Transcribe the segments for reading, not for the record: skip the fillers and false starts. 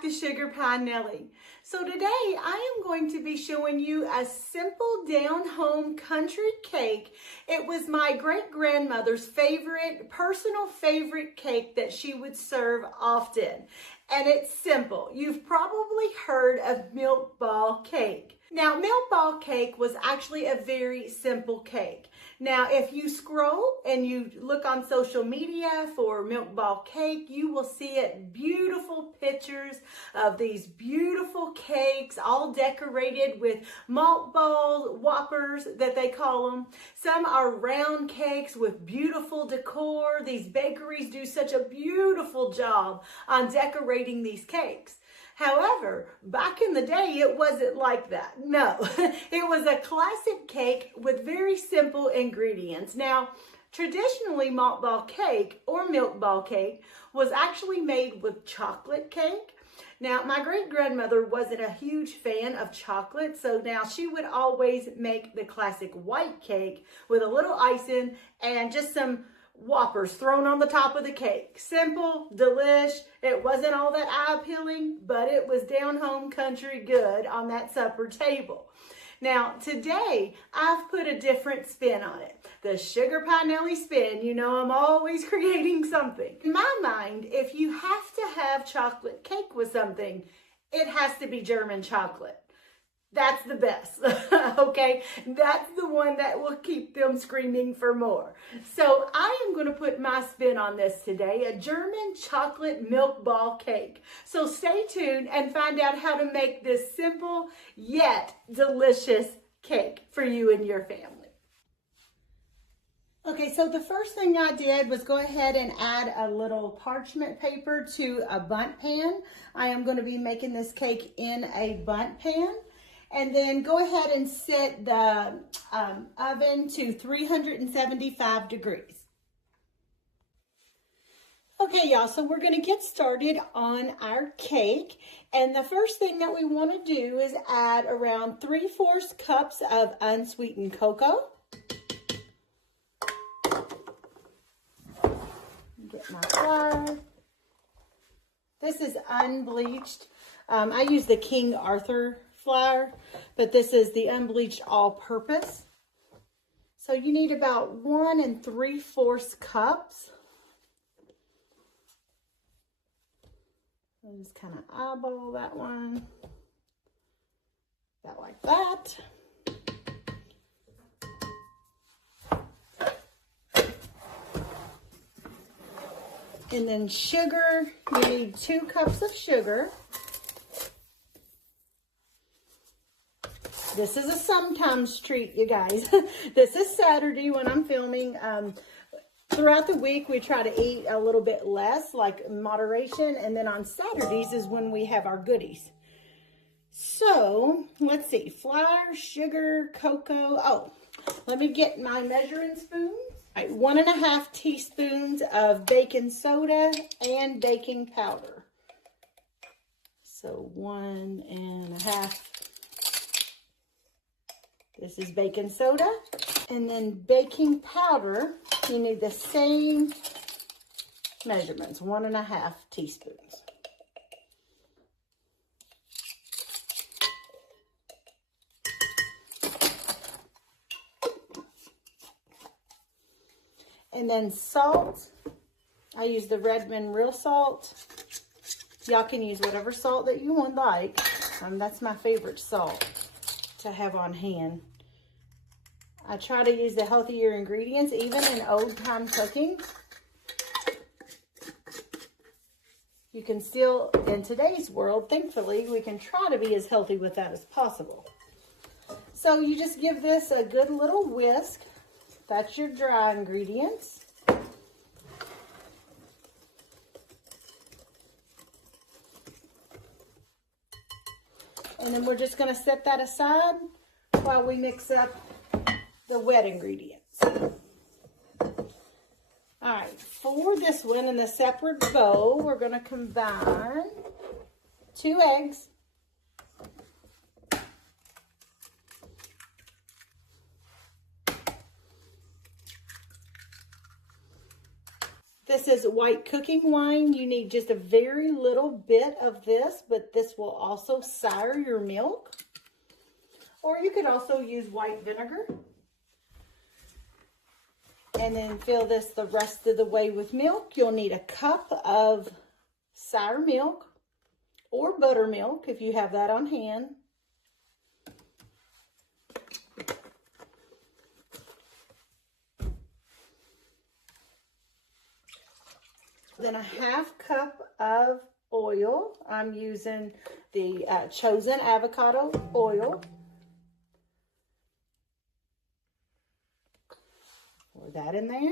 back to Sugar Pie Nellie. So today I am going to be showing you a simple down-home country cake. It was my great-grandmother's personal favorite cake that she would serve often. And it's simple. You've probably heard of milk ball cake. Now, milk ball cake was actually a very simple cake. Now, if you scroll and you look on social media for milk ball cake, you will see it beautiful pictures of these beautiful cakes, all decorated with malt balls, whoppers that they call them. Some are round cakes with beautiful decor. These bakeries do such a beautiful job on decorating these cakes. However, back in the day, it wasn't like that. No, it was a classic cake with very simple ingredients. Now, traditionally, malt ball cake or milk ball cake was actually made with chocolate cake. Now, my great-grandmother wasn't a huge fan of chocolate, so now she would always make the classic white cake with a little icing and just some whoppers thrown on the top of the cake. Simple, delish. It wasn't all that eye-appealing, but it was down-home country good on that supper table. Now, today, I've put a different spin on it. The Sugar Pie Nellie spin. You know I'm always creating something. In my mind, if you have to have chocolate cake with something, it has to be German chocolate. That's the best, okay? That's the one that will keep them screaming for more. So I am going to put my spin on this today, a German chocolate milk ball cake. So stay tuned and find out how to make this simple yet delicious cake for you and your family. Okay, so the first thing I did was go ahead and add a little parchment paper to a bundt pan. I am going to be making this cake in a bundt pan. And then go ahead and set the oven to 375 degrees. Okay, y'all, so we're going to get started on our cake. And the first thing that we want to do is add around 3/4 cups of unsweetened cocoa. Get my flour. This is unbleached. I use the King Arthur flour, but this is the unbleached all-purpose. So you need about 1 3/4 cups. I'll just kind of eyeball that one, about like that. And then sugar, you need 2 cups of sugar. This is a sometimes treat, you guys. This is Saturday when I'm filming. Throughout the week, we try to eat a little bit less, like moderation. And then on Saturdays is when we have our goodies. So, let's see. Flour, sugar, cocoa. Oh, let me get my measuring spoons. All right, 1½ teaspoons of baking soda and baking powder. So, 1½ This is baking soda. And then baking powder, you need the same measurements, 1½ teaspoons. And then salt, I use the Redmond real salt. Y'all can use whatever salt that you would like. That's my favorite salt to have on hand. I try to use the healthier ingredients, even in old-time cooking. You can still, in today's world, thankfully, we can try to be as healthy with that as possible. So you just give this a good little whisk. That's your dry ingredients. And then we're just going to set that aside while we mix up the wet ingredients. All right, for this one in the separate bowl, we're going to combine 2 eggs, the this is white cooking wine. You need just a very little bit of this, but this will also sour your milk. Or you could also use white vinegar. And then fill this the rest of the way with milk. You'll need a cup of sour milk or buttermilk if you have that on hand. Then a half cup of oil. I'm using the chosen avocado oil. Pour that in there.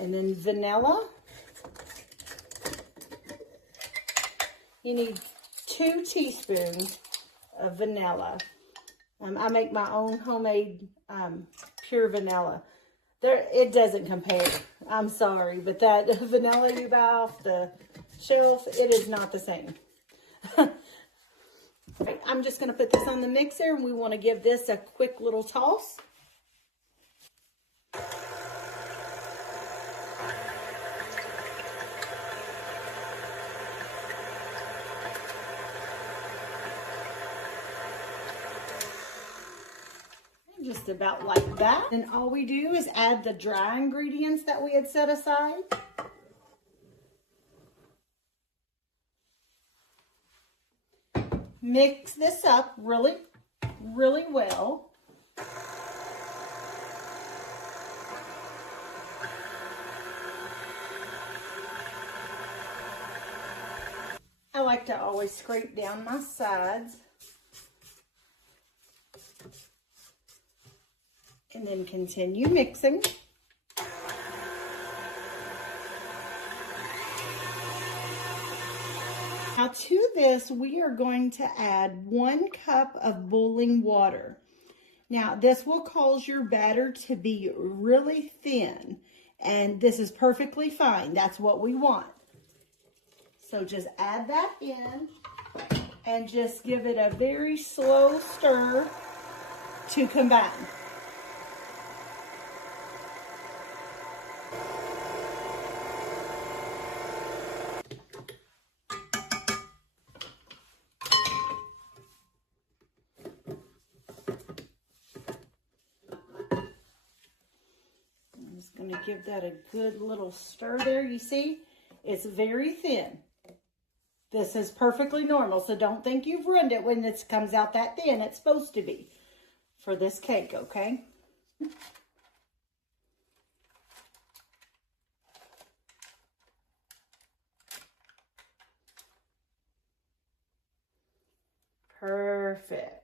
And then vanilla. You need 2 teaspoons of vanilla. I make my own homemade pure vanilla. It doesn't compare. I'm sorry, but that vanilla you buy off the shelf, it is not the same. Right, I'm just going to put this on the mixer, and we want to give this a quick little toss. Just about like that. And all we do is add the dry ingredients that we had set aside. Mix this up really, really well. I like to always scrape down my sides. And then continue mixing. Now to this, we are going to add 1 cup of boiling water. Now this will cause your batter to be really thin, and this is perfectly fine. That's what we want. So just add that in and just give it a very slow stir to combine. Going to give that a good little stir there. You see, it's very thin. This is perfectly normal, so don't think you've ruined it when this comes out that thin. It's supposed to be for this cake, okay? Perfect.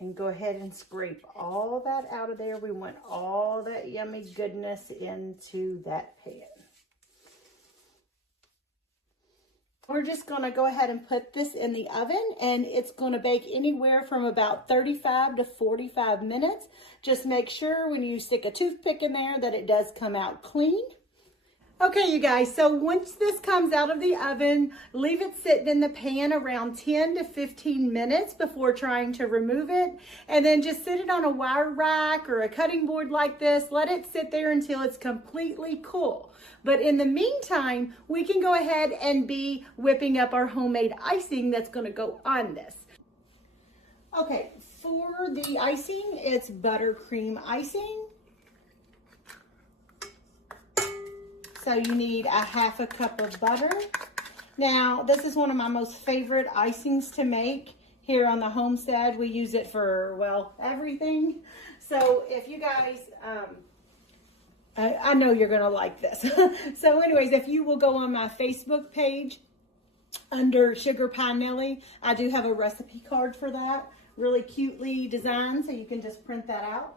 And go ahead and scrape all that out of there. We want all that yummy goodness into that pan. We're just going to go ahead and put this in the oven, and it's going to bake anywhere from about 35 to 45 minutes. Just make sure when you stick a toothpick in there that it does come out clean. Okay, you guys, so once this comes out of the oven, leave it sitting in the pan around 10 to 15 minutes before trying to remove it. And then just sit it on a wire rack or a cutting board like this. Let it sit there until it's completely cool. But in the meantime, we can go ahead and be whipping up our homemade icing that's going to go on this. Okay, for the icing, it's buttercream icing. So you need a half a cup of butter. Now, this is one of my most favorite icings to make here on the homestead. We use it for, well, everything. So if you guys, I know you're gonna like this. So anyways, if you will go on my Facebook page under Sugar Pie Nellie, I do have a recipe card for that. Really cutely designed, so you can just print that out.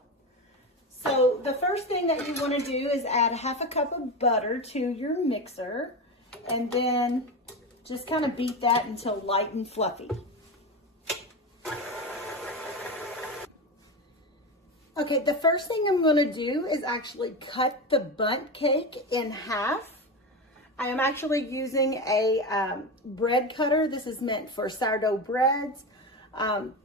So the first thing that you want to do is add half a cup of butter to your mixer, and then just kind of beat that until light and fluffy. Okay, the first thing I'm going to do is actually cut the bundt cake in half. I am actually using a bread cutter. This is meant for sourdough breads.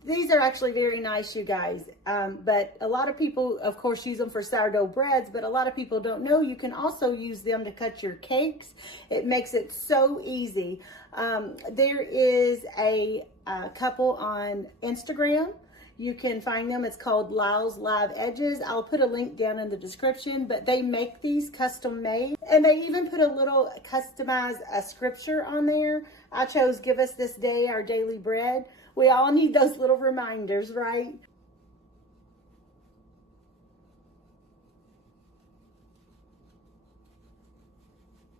These are actually very nice, you guys. But a lot of people, of course, use them for sourdough breads, but a lot of people don't know you can also use them to cut your cakes. It makes it so easy. There is a couple on Instagram. You can find them. It's called Lyle's Live Edges. I'll put a link down in the description, but they make these custom made. And they even put a little customized scripture on there. I chose, "Give us this day our daily bread." We all need those little reminders, right?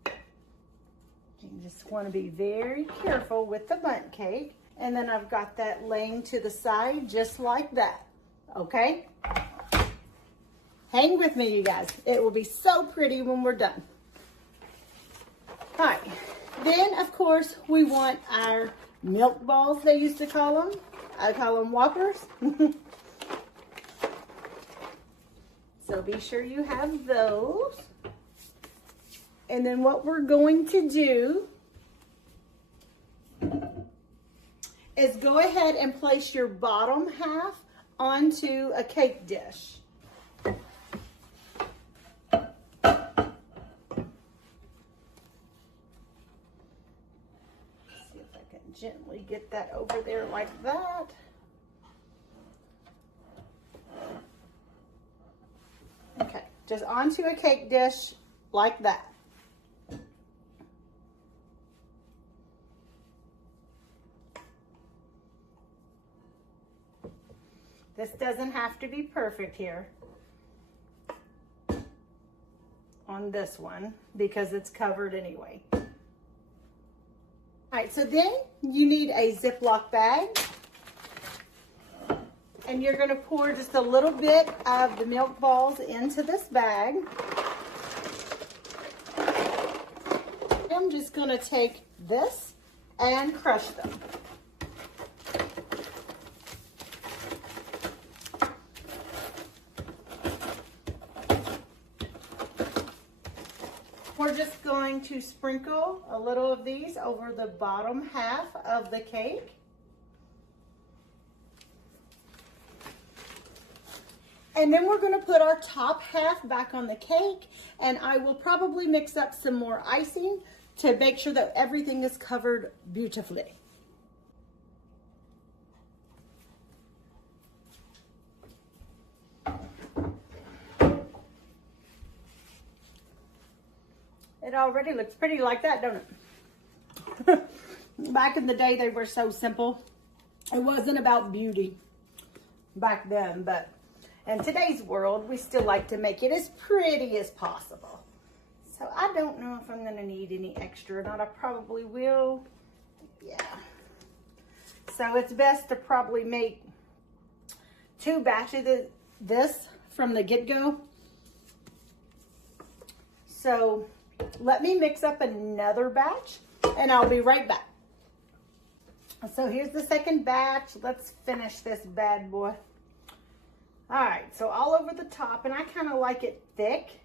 You just want to be very careful with the bundt cake. And then I've got that laying to the side just like that, okay? Hang with me, you guys. It will be so pretty when we're done. All right, then of course we want our milk balls, they used to call them. I call them Whoppers. So be sure you have those. And then what we're going to do is go ahead and place your bottom half onto a cake dish. See if I can gently get that over there like that. Okay, just onto a cake dish like that. This doesn't have to be perfect here on this one because it's covered anyway. All right, so then you need a Ziploc bag. And you're gonna pour just a little bit of the milk balls into this bag. I'm just gonna take this and crush them. We're just going to sprinkle a little of these over the bottom half of the cake. And then we're going to put our top half back on the cake, and I will probably mix up some more icing to make sure that everything is covered beautifully. It already looks pretty like that, don't it? Back in the day, they were so simple. It wasn't about beauty back then, but in today's world, we still like to make it as pretty as possible. So I don't know if I'm gonna need any extra or not. I probably will, yeah. So it's best to probably make 2 batches of this from the get-go. So let me mix up another batch and I'll be right back. So here's the second batch. Let's finish this bad boy. All right, so all over the top, and I kind of like it thick.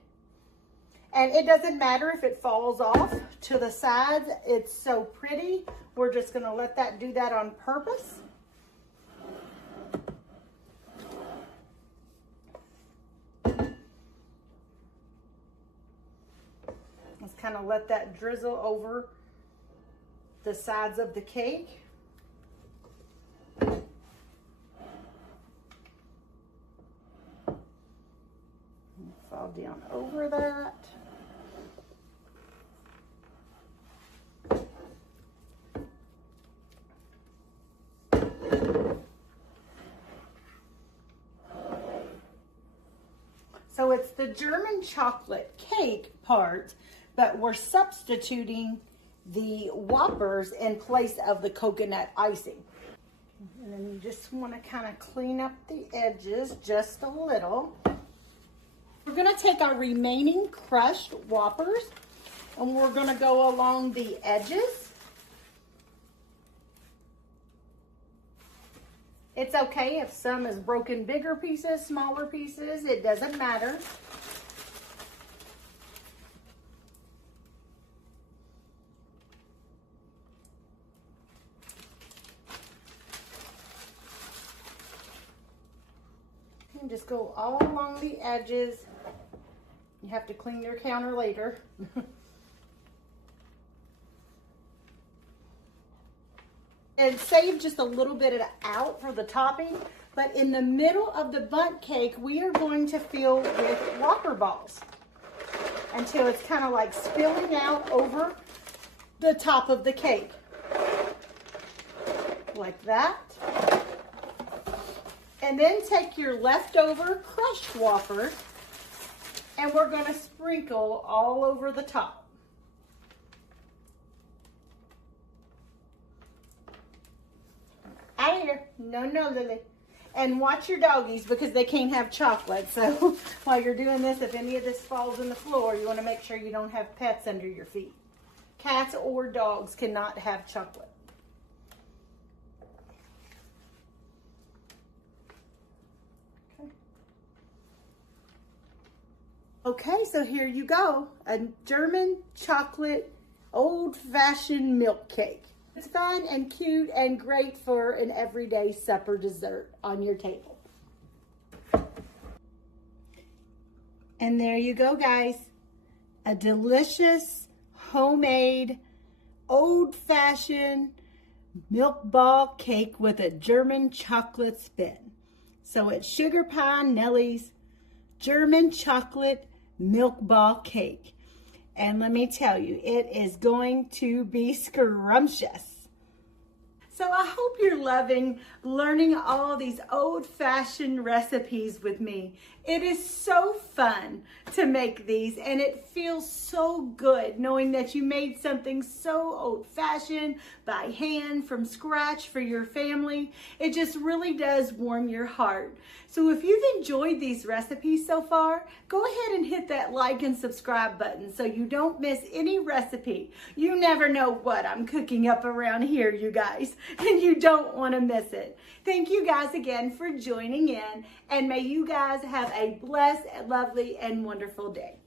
And it doesn't matter if it falls off to the sides. It's so pretty. We're just gonna let that do that on purpose. Let's kind of let that drizzle over the sides of the cake. Fall down over that. So it's the German chocolate cake part, but we're substituting the Whoppers in place of the coconut icing. And then you just want to kind of clean up the edges just a little. We're going to take our remaining crushed Whoppers and we're going to go along the edges It's okay if some is broken bigger pieces, smaller pieces, it doesn't matter. And just go all along the edges. You have to clean your counter later. And save just a little bit of it out for the topping. But in the middle of the bundt cake, we are going to fill with Whopper balls until it's kind of like spilling out over the top of the cake. Like that. And then take your leftover crushed Whopper and we're going to sprinkle all over the top. Out of here. No, Lily. And watch your doggies because they can't have chocolate. So while you're doing this, if any of this falls on the floor, you want to make sure you don't have pets under your feet. Cats or dogs cannot have chocolate. Okay, so here you go. A German chocolate old-fashioned milk cake. It's fun and cute and great for an everyday supper dessert on your table. And there you go, guys. A delicious, homemade, old-fashioned milk ball cake with a German chocolate spin. So it's Sugar Pie Nellie's German chocolate milk ball cake. And let me tell you, it is going to be scrumptious. So I hope you're loving learning all these old-fashioned recipes with me. It is so fun to make these, and it feels so good knowing that you made something so old-fashioned by hand from scratch for your family. It just really does warm your heart. So if you've enjoyed these recipes so far, go ahead and hit that like and subscribe button so you don't miss any recipe. You never know what I'm cooking up around here, you guys, and you don't want to miss it. Thank you guys again for joining in, and may you guys have a blessed, lovely, and wonderful day.